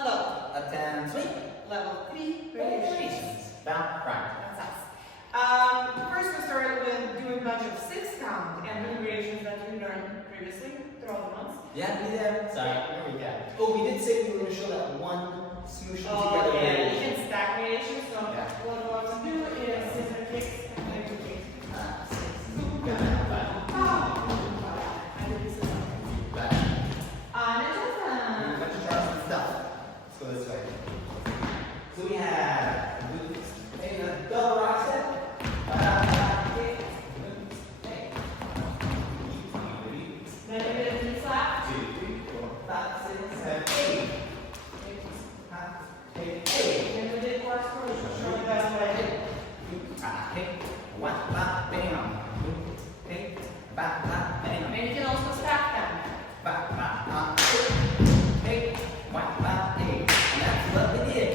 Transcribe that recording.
Hello. Uptown Swing. Level 3 Variations. About right. That's us. First we started with doing a bunch of 6-count and doing variations that you learned previously throughout the months. Yeah, we did. Sorry, here we go. Oh, we did say we were going to show that one smooshing together. Yeah, you variation. can stack variations. So Yeah. what we're going to do is scissor kicks and then two kicks. I did this as well. Bunch of charts and stuff. Let's go this way. So we have boots and a double rock step. Then we did a knee slap. 2, 3, 4, 5, 6, 7, 8. Then we did corkscrew. Show you guys what I did. And you can also stack them. And that's what we did.